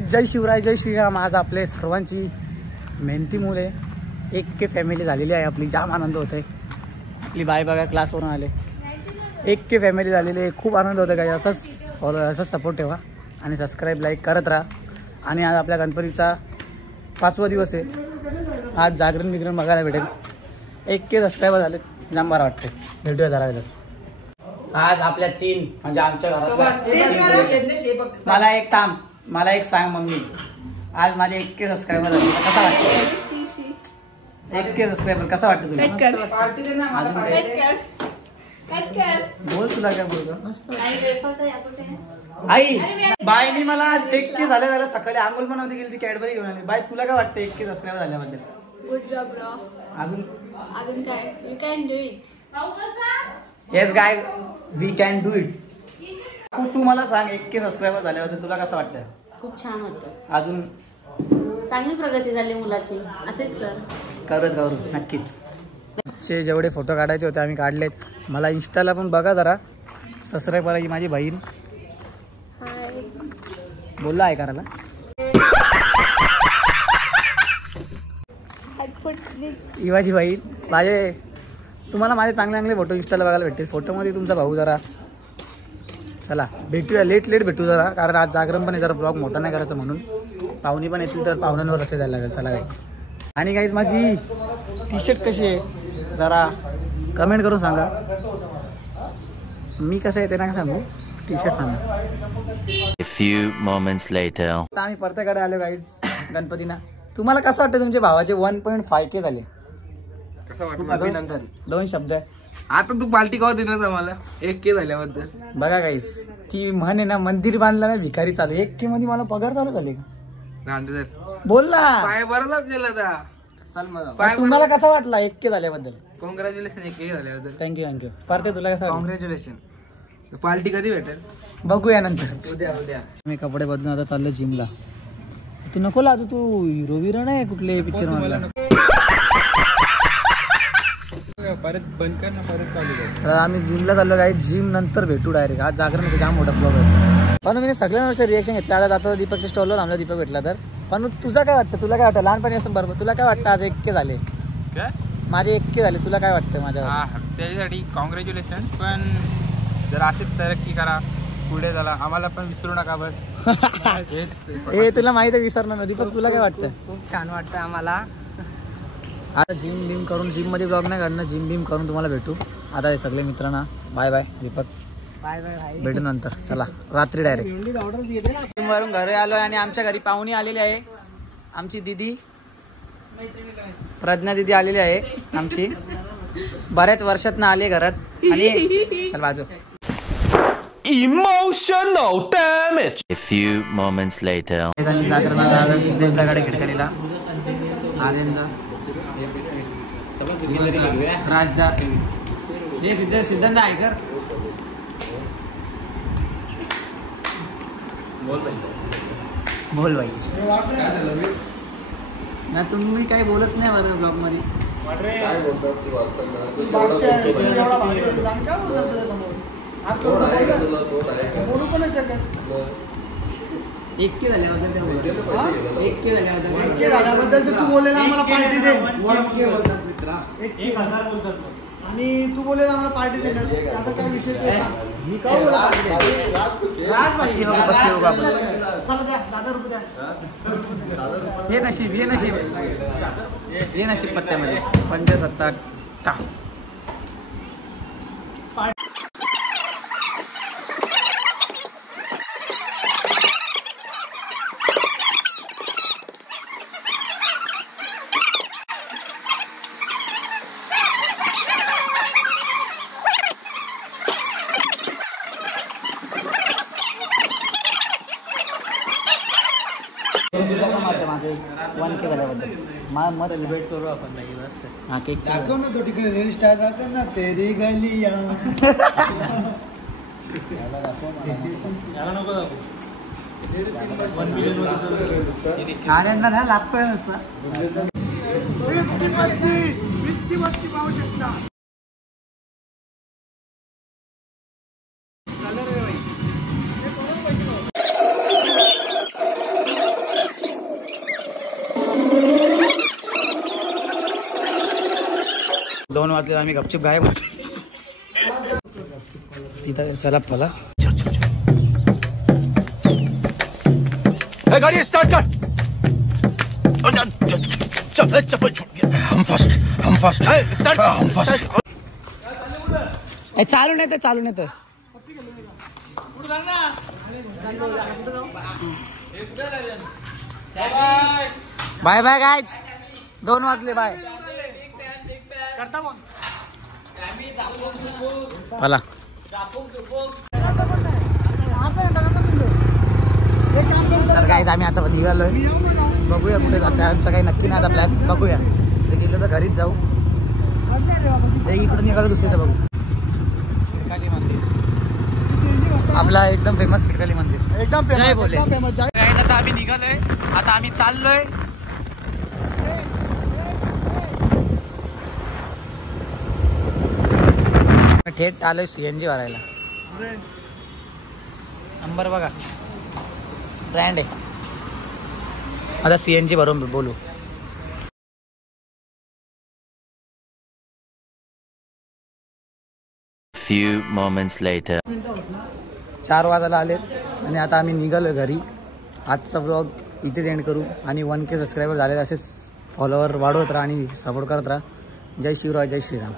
जय शिवराय जय श्रीराम. आज आपले सर्वांची मेहनती मुले 1K फॅमिली झालेली आहे आपली. जाम आनंद होत आहे. आपली बाय बघा क्लासवरून आले. 1K फॅमिली झालेली आहे. खूप आनंद होतं. काही असंच फॉलो असंच सपोर्ट ठेवा आणि सबस्क्राईब लाईक करत राहा. आणि आज आपल्या गणपतीचा 5वा दिवस आहे. आज जागरण बिगरण बघायला भेटेल. 1K सबस्क्रायबर झाले. जाम बरं वाटते. भेटूया जरा वेळेला. आज आपल्या 3 म्हणजे आमच्या घरात मला एक सांग मम्मी. आज माझे 1K सबस्क्रायबर झाले. कसा वाटतं? 1K सबस्क्रायबर कसा वाटतं तुला? बोल तुला काय बोलतो. आई बाय मी मला आज 1K झाल्या सकाळी आंघोळ पण नव्हती गेली. ती कॅडबरी घेऊन आली. बाय तुला काय वाटतं 1K सबस्क्रायबर झाल्याबद्दल? Good job bro. अजून काय? You can do it. Yes guy we can do it. तू मला सांग 1K सबस्क्रायबर झाल्याबद्दल तुला कसं वाटतं? खूप छान वाटतं. अजून चांगली प्रगती झाली मुलाची. असेच करत नक्कीच. जेवढे फोटो काढायचे होते आम्ही काढलेत. मला इंस्टाला पण बघा जरा. सबस्क्राईब करा. ही माझी बहीण बोलला आहे करायला. ही माझी बहीण. तुम्हाला माझे चांगले फोटो इंस्टाला बघायला भेटतील. फोटोमध्ये तुमचा भाऊ जरा. चला भेटूया. लेट भेटू जरा. कारण आज जागरण पण आहे. जरा ब्लॉग मोठा नाही करायचा म्हणून. पाहुणे पण येतील तर पाहुण्यांवर लक्ष द्यायला लागेल. चला गाईज. आणि गाईज माझी टी-शर्ट कशी आहे जरा कमेंट करून सांगा. मी कसं आहे ते नाही सांगू. टी-शर्ट सांगा. A few moments later. आता आम्ही परत्याकडे आलो गाईज गणपतीना. तुम्हाला कसं वाटतं तुमच्या भावाचे 1.5K झाले? दोन शब्द आहे. आता तू पार्टी कवा देणार आम्हाला 1K झाल्याबद्दल? बघा गाईस ती म्हण आहे ना, मंदिर बांधलं ना भिकारी चालू. 1K मध्ये मला पगार चालू झाले का? बोल ना. पाय बरं आपल्याला. तुम्हाला कसा वाटला 1K झाल्याबद्दल? कॉंग्रॅच्युलेशन 1K झाल्याबद्दल. थँक्यू. परत तुला कसं? कॉंग्रॅच्युलेशन. पार्टी कधी भेटेल? बघूया नंतर. उद्या. मी कपडे बदलून आता चाललो जिमला. तू नको लाजू. तू हिरो विरो नाही कुठले पिक्चर मधला. परत बंद कर ना. परत चालू कर. आम्ही जिमला चाललो काय. जिम नंतर भेटू डायरेक्ट. आज जागरण जाम मोठा ब्लॉग आहे. पण मी सगळ्यांना रिएक्शन घेतलं. आता जाता दीपकच्या स्टॉलवर आमचा दीपक भेटला तर. पण तुझा काय वाटतं? तुला काय वाटतं? लहानपणी असं बरोबर तुला काय वाटतं? आज 1K झाले. माझे 1K झाले. तुला काय वाटतं माझ्या? त्याच्यासाठी कॉंग्रॅच्युलेशन. पण जर असेच तरक्की करा पुढे झाला. आम्हाला पण विसरू नका बस. हे तुला माहिती आहे विसरणार नाही. दीपक तुला काय वाटतं? खूप छान वाटतं आम्हाला. आता जिम बिम करून जिममध्ये ब्लॉग नाही काढणं. जिम बिम करून तुम्हाला भेटू. आता हे सगळे मित्रांना bye bye. Deepak bye bye. भेटू नंतर. चला रात्री डायरेक्ट जिमवरून घरी आलो. आणि आमच्या घरी पाहुणी आलेली आहे. आमची दिदी प्रज्ञा दिदी आलेली आहे आमची. बऱ्याच वर्षातनं आली घरात. आणि चल बाजू. Emotional damage. A few moments later. जागरणाला Siddhesh दगाडे खिडकलीला. आनंद राजदा हे सिद्धांत ऐकर. बोल भाई. ना तुम्ही काही बोलत नाही बरं ब्लॉग मध्ये. एक के झाल्याबद्दल तू बोललेला आम्हाला पार्टी दे. 1K बोलतात मित्रा. 1,000 बोलतात. आणि तू बोललेला आम्हाला पार्टी दे. आता काय विषय हे नशीब पत्त्यामध्ये 5,7 टाक. माझे 1K झाल्याबद्दल मत सेलिब्रेट करू आपण. हा केक दाखव ना. तो तिकडे रील स्टार दाखव ना. तेरी गलिया नको दाखव. आनंद ना लास्ट नुसतं पाहू शकता. 2 वाजले आम्ही गपचिप गायब इथं. चला पला गाड़ी स्टार्ट कर. चल चप्पल छूट गया. हम फर्स्ट स्टार्ट हम फर्स्ट. चालू नाही तर बाय बाय गायज. 2 वाजले बाय. चला तर गायज आम्ही आता निघालोय. बघूया कुठे जाते. आमचं काही नक्की नाही आता प्लॅन. बघूया ते गेलो तर घरीच जाऊ. ते इकडून निघालो दुसरीकडे बघू. खिडकाली मंदिर आपला एकदम फेमस खिडकाली मंदिर एकदम जय बोले. आता आम्ही निघालोय. आता आम्ही चाललोय थेट आलोय CNG भरायला. नंबर बघा ब्रँड आहे. आता CNG भरून बोलू. Few moments later. 4 वाजायला आलेत आणि आता आम्ही निघालो घरी. आजचा व्लॉग इथेच एंड करू आणि 1K सबस्क्रायबर झाले. असेच फॉलोअर वाढवत राहा आणि सपोर्ट करत राहा. जय शिवराय, जय श्रीराम.